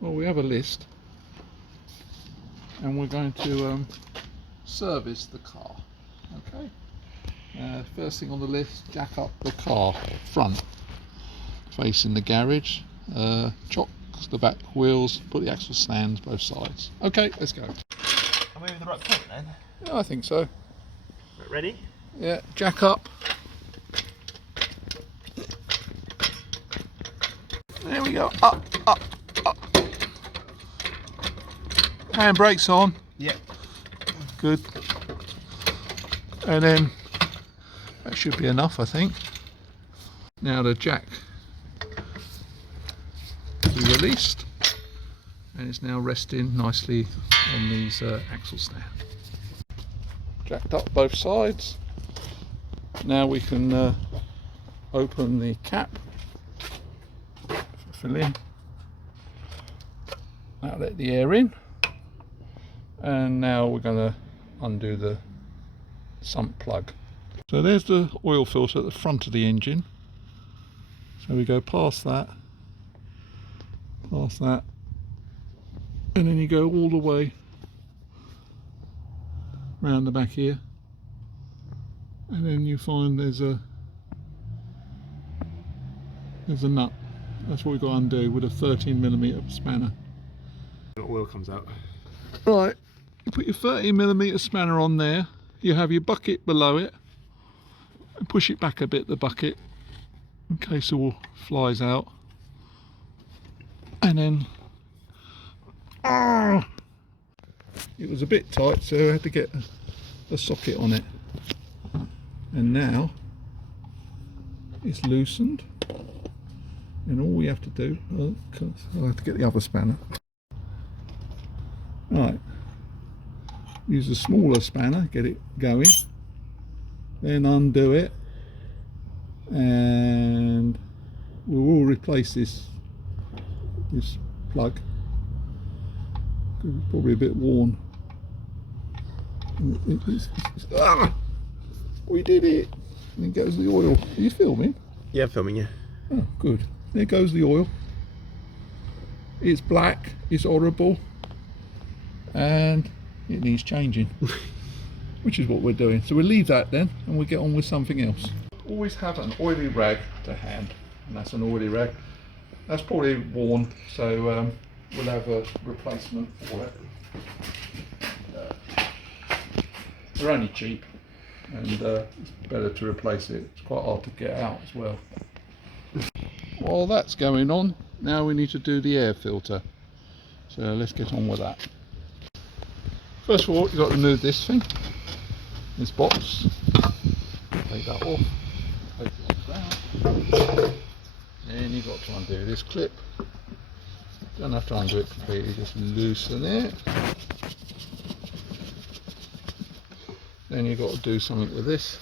Well, we have a list, and we're going to service the car. Okay. First thing on the list, jack up the car front, facing the garage. Choc the back wheels, put the axle stands both sides. Okay, let's go. Are we with the right point then? Yeah, I think so. Ready? Yeah, jack up. There we go. Up, up, up. Handbrakes on. Yeah. Good. And then that should be enough, I think. Now the jack we released, and it's now resting nicely on these axle stands. Jacked up both sides. Now we can open the cap, fill in. Now let the air in, and now we're going to undo the sump plug. So there's the oil filter at the front of the engine. So we go past that, and then you go all the way round the back here, and then you find there's a nut. That's what we've got to undo with a 13mm spanner. The oil comes out. Right, you put your 13mm spanner on there, you have your bucket below it, and push it back a bit, the bucket, in case all flies out. And then, it was a bit tight, so I had to get a socket on it. And now it's loosened, and all we have to do, I'll have to get the other spanner. Right, use a smaller spanner, get it going, then undo it, and we will replace this plug, because it's probably a bit worn. We did it. And there goes the oil. Are you filming? Yeah, I'm filming you. Oh, good. There goes the oil. It's black, it's horrible, and it needs changing, which is what we're doing. So we'll leave that then, and we'll get on with something else. Always have an oily rag to hand, and that's an oily rag. That's probably worn, so we'll have a replacement for it. They're only cheap, and it's better to replace it. It's quite hard to get out as well. While that's going on, now we need to do the air filter. So let's get on with that. First of all, you've got to remove this thing, this box. Take that off. Take it down. Then you've got to undo this clip. Don't have to undo it completely, just loosen it. Then you've got to do something with this.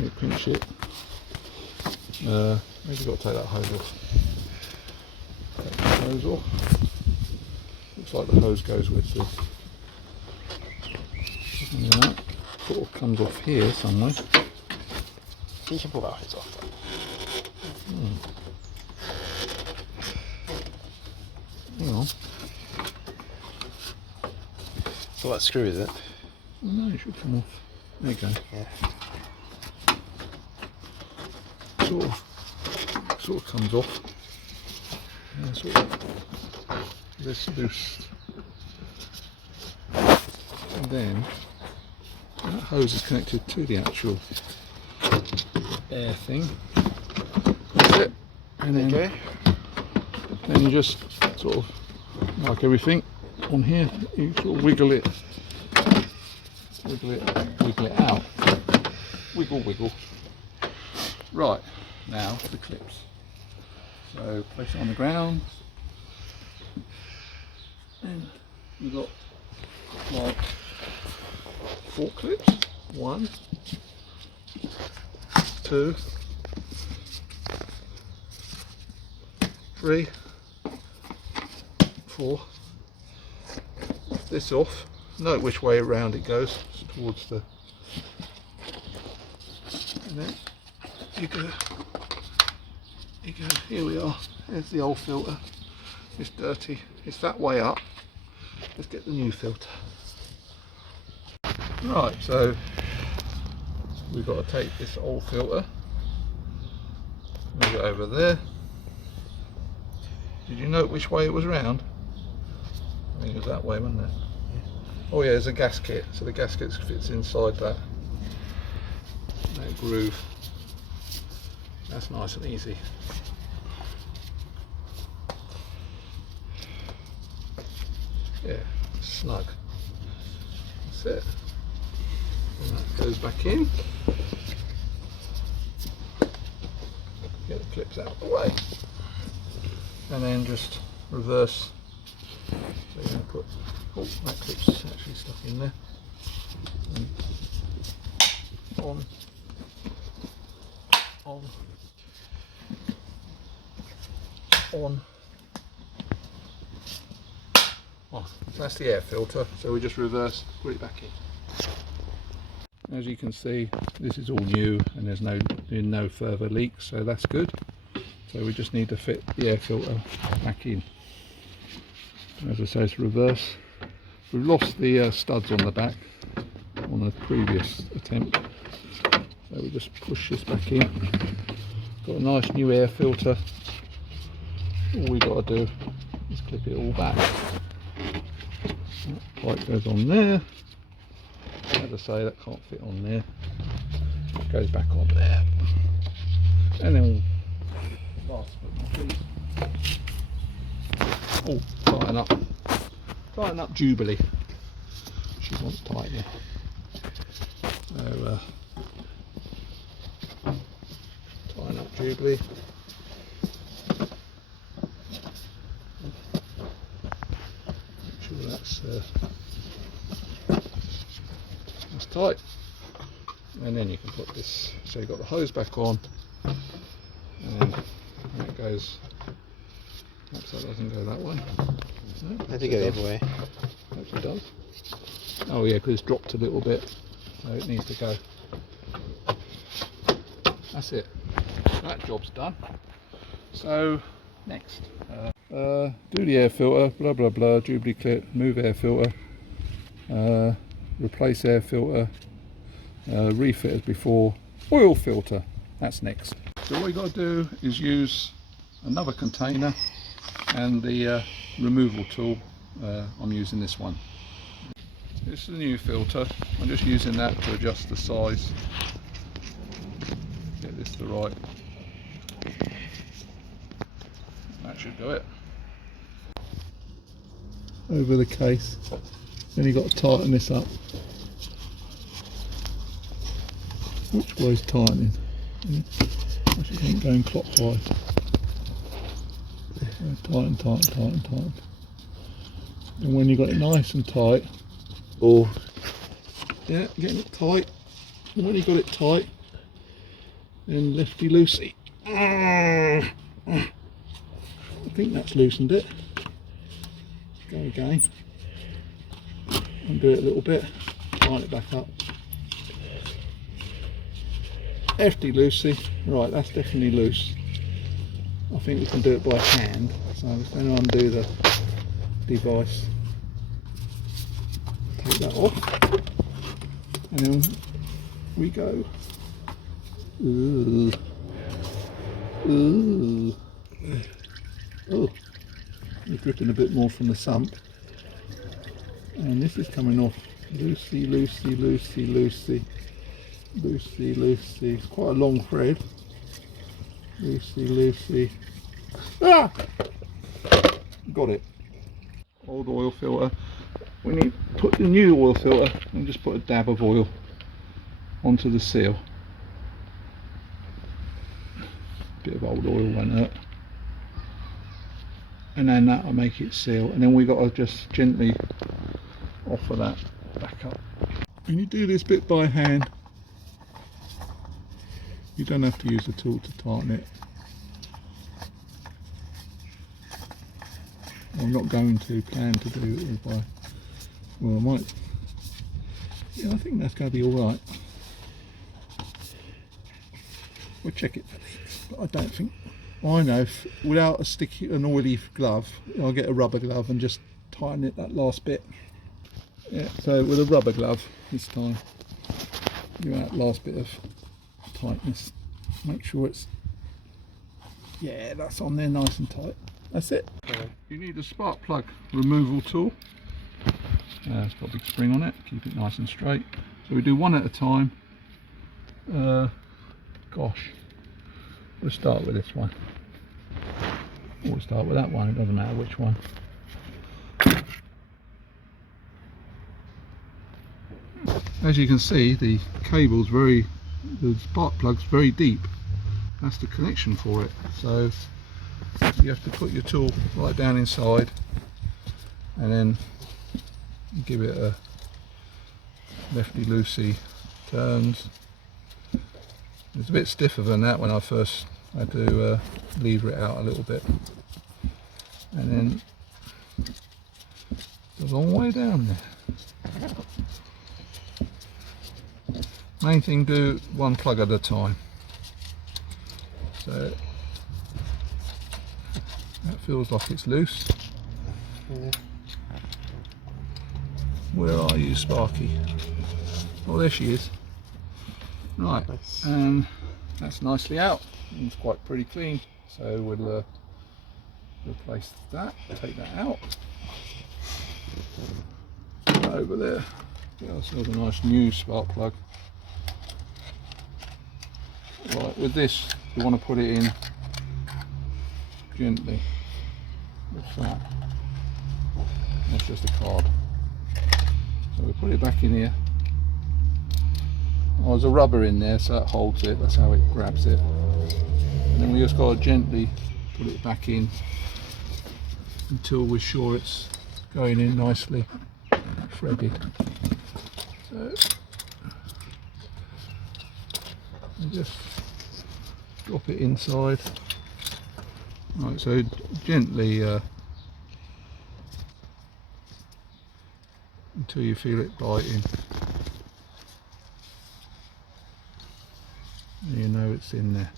You pinch it. Maybe you've got to take that hose off. Take the hose off. Looks like the hose goes with this. And that sort of comes off here somewhere. You can pull that hose off. Hang on. So that screw, is it? No, it should come off. There you go. Yeah. Sort of comes off. And sort of this loose. And then that hose is connected to the actual air thing. That's it. And then, then you just sort of, like everything on here, you sort of wiggle it out. Wiggle. Right, now the clips. So place it on the ground, and you've got like 4 clips. 1, 2, 3, 4. This off. Note which way around it goes, towards the. And then you go you go. Here we are. There's the old filter. It's dirty. It's that way up. Let's get the new filter. Right, so we've got to take this old filter, move it over there. Did you note which way it was round? I think it was that way, wasn't it? Oh yeah, there's a gasket, so the gasket fits inside that groove. That's nice and easy. Yeah, snug. That's it. And that goes back in. Get the clips out of the way. And then just reverse. So you're going to put, oh, that clip's actually stuck in there. And on. Oh, so that's the air filter, so we just reverse, put it back in. As you can see, this is all new and there's no further leaks, so that's good. So we just need to fit the air filter back in. As I say, it's reverse. We've lost the studs on the back on the previous attempt, so we just push this back in. Got a nice new air filter. All we got to do is clip it all back. That pipe goes on there. As I say, that can't fit on there. It goes back on there. And then we'll last but not least. Oh, tighten up Jubilee. She wants tightening. So tighten up Jubilee. Make sure that's tight. And then you can put this, so you've got the hose back on, and that goes, perhaps that doesn't go that way. No, I think it goes the other way. Hope it does. Oh yeah, because it's dropped a little bit, so it needs to go. That's it. That job's done. So next, do the air filter, blah blah blah, Jubilee clip, move air filter, replace air filter, refit as before, oil filter. That's next. So what you got to do is use another container and the removal tool. I'm using this one. This is the new filter. I'm just using that to adjust the size. Get this to right. That should do it. Over the case. Then you've got to tighten this up. Which way's tightening? I should think going clockwise. Tighten, tighten, tighten, tighten. And when you've got it nice and tight, Oh, yeah, getting it tight. And when you've got it tight, then lefty loosey. I think that's loosened it. Go again. Undo it a little bit. Tighten it back up. Lefty loosey. Right, that's definitely loose. I think we can do it by hand. So I'm just going to undo the device. Take that off. And then we go. Ooh. Ooh. Oh, we're dripping a bit more from the sump. And this is coming off loosey, loosey, loosey, loosey. Loosey, loosey. It's quite a long thread. Loosey, loosey. Ah! Got it. Old oil filter. We need to put the new oil filter and just put a dab of oil onto the seal. Bit of old oil won't hurt. And then that'll make it seal. And then we got to just gently offer that back up. When you do this bit by hand, you don't have to use the tool to tighten it. I'm not going to plan to do it by, well I might, yeah I think that's going to be alright. We'll check it, but I don't think, I know, without a sticky, an oily glove, I'll get a rubber glove and just tighten it, that last bit. Yeah, so with a rubber glove this time, give that last bit of tightness. Make sure it's, yeah, that's on there nice and tight. That's it. Okay. You need a spark plug removal tool. It's got a big spring on it, keep it nice and straight. So we do one at a time. Gosh, we'll start with this one. Or we'll start with that one, it doesn't matter which one. As you can see, the cable's the spark plug's very deep. That's the connection for it. So you have to put your tool right down inside and then give it a lefty loosey turns. It's a bit stiffer than that when I first had to lever it out a little bit, and then it's a long way down there. Main thing, do one plug at a time. So that feels like it's loose. Yeah. Where are you, Sparky? Oh, there she is. Right, Nice. and that's nicely out. It's quite pretty clean. So we'll replace that, take that out. Over there, get ourselves a nice new spark plug. Right, with this, we want to put it in gently. What's that? That's just a card. So we put it back in here. Oh, there's a rubber in there, so that holds it. That's how it grabs it. And then we just got to gently put it back in until we're sure it's going in nicely threaded. So we just drop it inside. Right, so gently until you feel it biting. You know it's in there.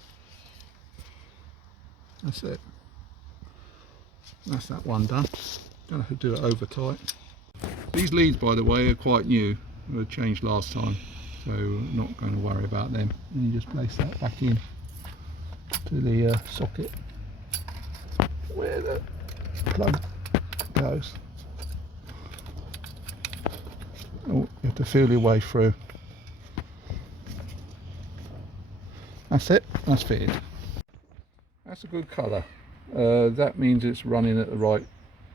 That's it. That's that one done. Don't have to do it over tight. These leads, by the way, are quite new. They were changed last time, so not going to worry about them. And you just place that back in to the socket where the plug goes. Oh, you have to feel your way through. That's it, that's fitted. That's a good colour. That means it's running at the right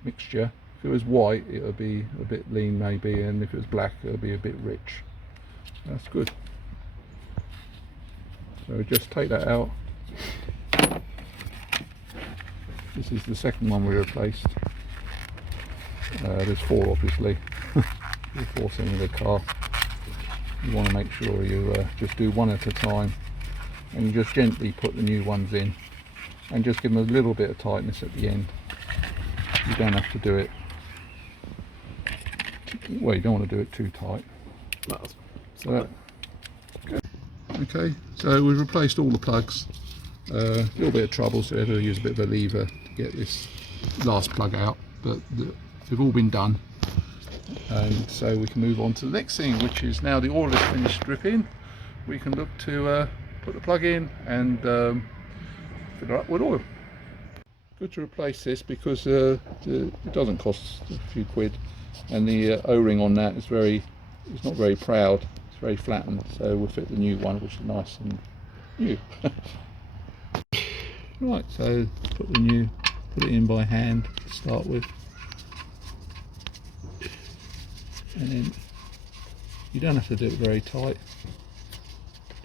mixture. If it was white, it would be a bit lean maybe, and if it was black, it would be a bit rich. That's good. So just take that out. This is the second one we replaced. There's four, obviously. Four cylinder car. You want to make sure you just do one at a time, and you just gently put the new ones in, and just give them a little bit of tightness at the end. You don't have to do it, well, you don't want to do it too tight. So okay, so we've replaced all the plugs. A little bit of trouble, so I had to use a bit of a lever to get this last plug out, but they've all been done, and so we can move on to the next thing, which is now the oil is finished dripping. We can look to put the plug in and fill it up with oil. Good to replace this because it doesn't cost a few quid, and the O-ring on that is it's not very proud, it's very flattened, so we'll fit the new one, which is nice and new. Right, so put it in by hand to start with, and then you don't have to do it very tight,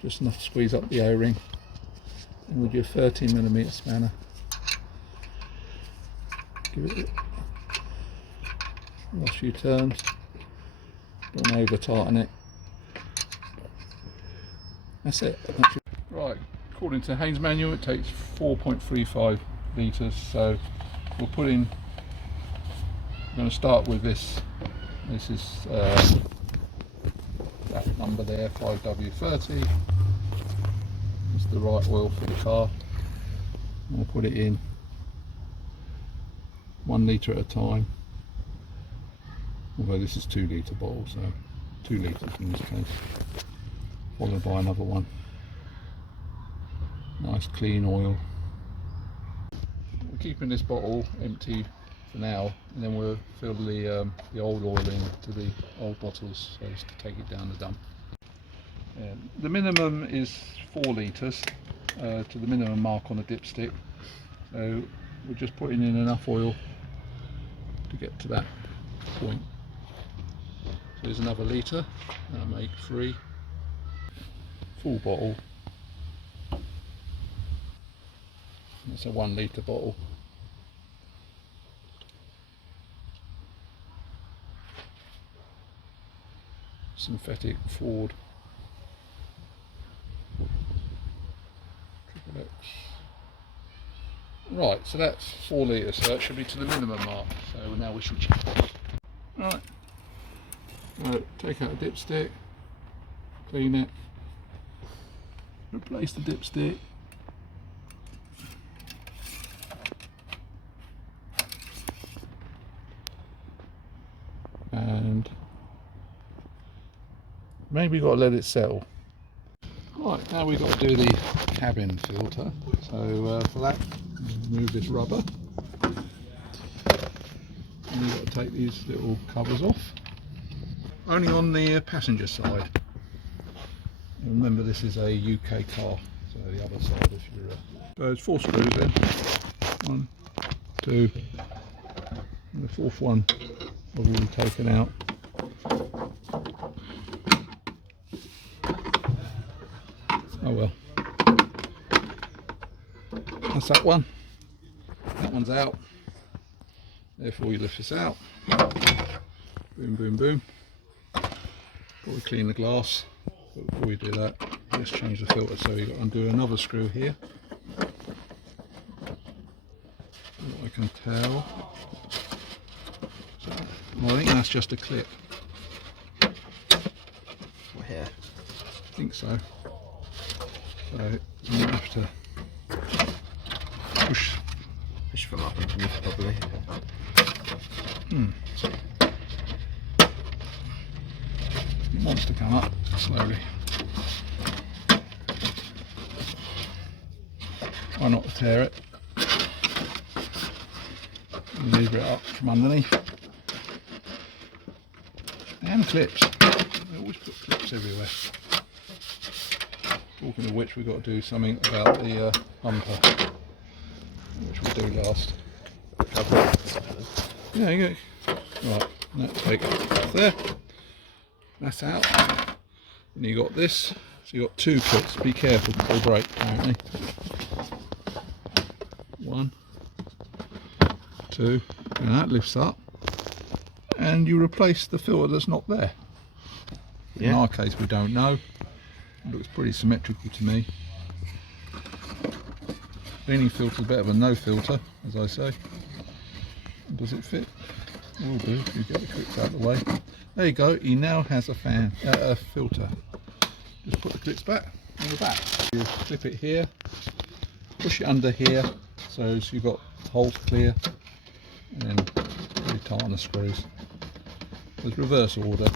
just enough to squeeze up the O-ring, and with your 13mm spanner, give it last few turns, don't over tighten it. That's it. Right, according to Haynes manual it takes 4.35 litres, so we'll put in, I'm going to start with this. This is that number there, 5W30. It's the right oil for the car. I'll put it in 1 litre at a time, although this is 2 litre bottle, so 2 litres in this case, followed by another one. Nice clean oil. We're keeping this bottle empty for now, and then we'll fill the old oil into the old bottles so as to take it down the dump. The minimum is 4 litres to the minimum mark on the dipstick, so we're just putting in enough oil to get to that point. So there's another litre, that'll make 3. Full bottle, that's a 1 litre bottle. Synthetic Ford Triple X. Right, so that's 4 litres, so that should be to the minimum mark. So now we should check. Right, so take out the dipstick, clean it, replace the dipstick, and maybe you've got to let it settle. Right, now we've got to do the cabin filter. So for that, remove this rubber. And you've got to take these little covers off. Only on the passenger side. And remember, this is a UK car, so the other side if you're so there's 4 screws then. 1, 2, and the 4th one I've already taken out. Oh well, that's that one. That one's out. Therefore you lift this out. Boom, boom, boom. Probably clean the glass. But before we do that, let's change the filter. So you've got to undo another screw here. What I can tell. So, well, I think that's just a clip. What here? I think so. So I'm going to have to push from up underneath probably. It wants to come up slowly. Try not to tear it. Lever it up from underneath. And clips. They always put clips everywhere. Talking of which, we've got to do something about the bumper, which we'll do last. Yeah, you go. Right, let's take it off there. That's out. And you got this. So you got 2 clips. Be careful because they break apparently. 1, 2, and that lifts up. And you replace the filter that's not there. Yeah. In our case, we don't know. It looks pretty symmetrical to me. Cleaning filter is better than no filter, as I say. Does it fit? It will do if you get the clips out of the way. There you go, he now has a filter. Just put the clips back on the back. You clip it here, push it under here, so you've got holes clear, and then you tighten the screws. There's reverse order.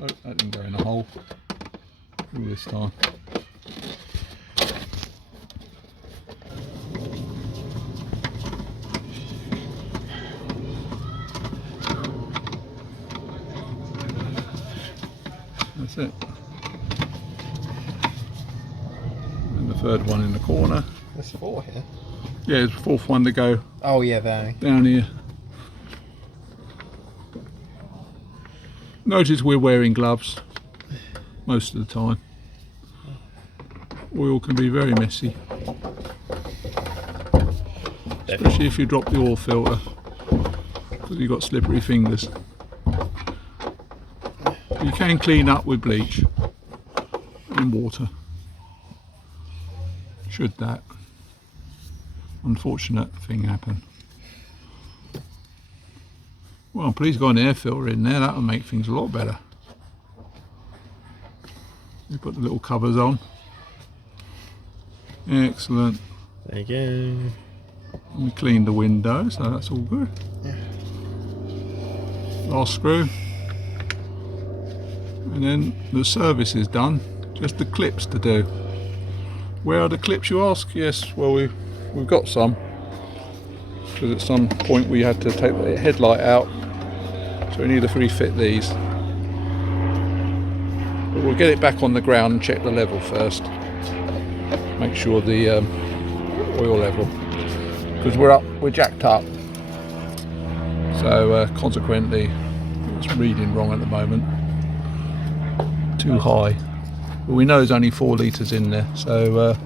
Oh, that didn't go in a hole all this time. That's it. And the 3rd one in the corner. There's 4 here. Yeah, there's a 4th one to go. Oh yeah, there. Down here. Notice we're wearing gloves most of the time. Oil can be very messy, especially if you drop the oil filter because you've got slippery fingers. You can clean up with bleach and water, should that unfortunate thing happen. Well, please got an air filter in there, that'll make things a lot better. We put the little covers on. Excellent. There you go. We cleaned the window, so that's all good. Yeah. Last screw. And then the service is done. Just the clips to do. Where are the clips, you ask? Yes, well we've got some. Because at some point we had to take the headlight out. So we need to refit these. But we'll get it back on the ground and check the level first. Make sure the oil level. Because we're jacked up. So consequently it's reading wrong at the moment. Too high. But we know there's only 4 litres in there, so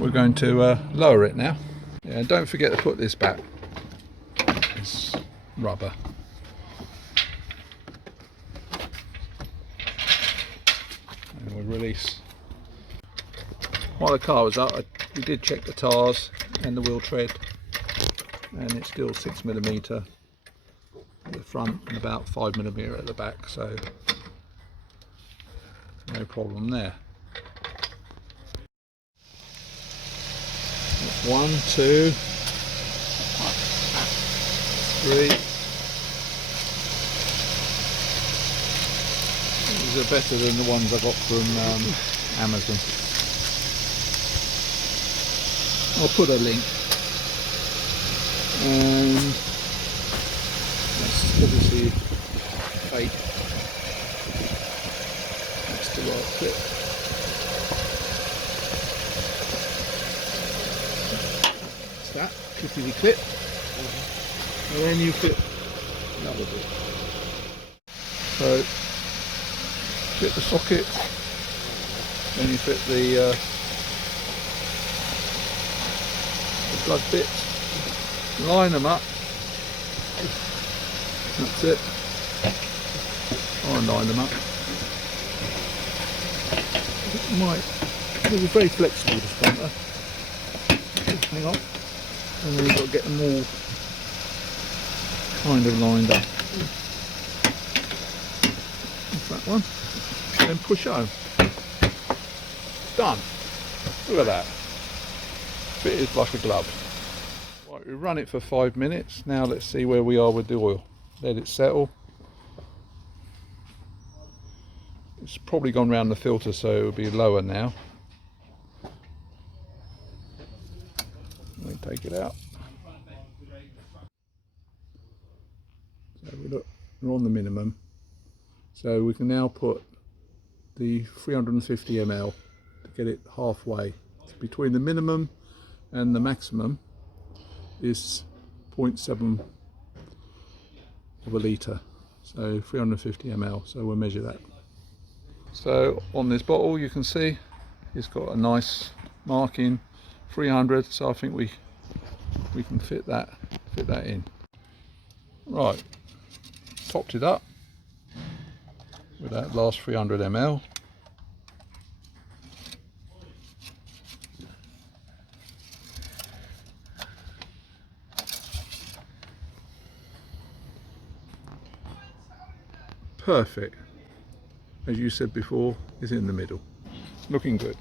we're going to lower it now. Yeah, and don't forget to put this back. It's rubber. And we'll release. While the car was up, we did check the tyres and the wheel tread, and it's still 6mm at the front and about 5mm at the back, so no problem there. That's 1, 2, 3. These are better than the ones I got from Amazon. I'll put a link. And that's obviously fake. That's the right clip. That's that, clippy clip. And then you clip the other bit. So fit the socket, then you fit the plug bits, line them up. That's it. Try and line them up. It was very flexible, this bunker. Hang on. And then you've got to get them all kind of lined up. That's that one. Then push home. Done. Look at that. Fitted like a glove. Right, we run it for 5 minutes. Now let's see where we are with the oil. Let it settle. It's probably gone round the filter, so it'll be lower now. Let me take it out. So we're on the minimum. So we can now put the 350 ml to get it halfway. So between the minimum and the maximum is 0.7 of a litre, so 350 ml, so we'll measure that. So on this bottle you can see it's got a nice marking 300, so I think we can fit that in. Right, topped it up with that last 300 ml. Perfect. As you said before, is in the middle. Looking good.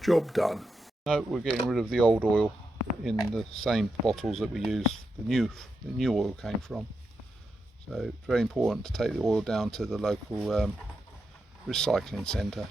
Job done. No, we're getting rid of the old oil in the same bottles that we used. The new oil came from. So it's very important to take the oil down to the local recycling centre.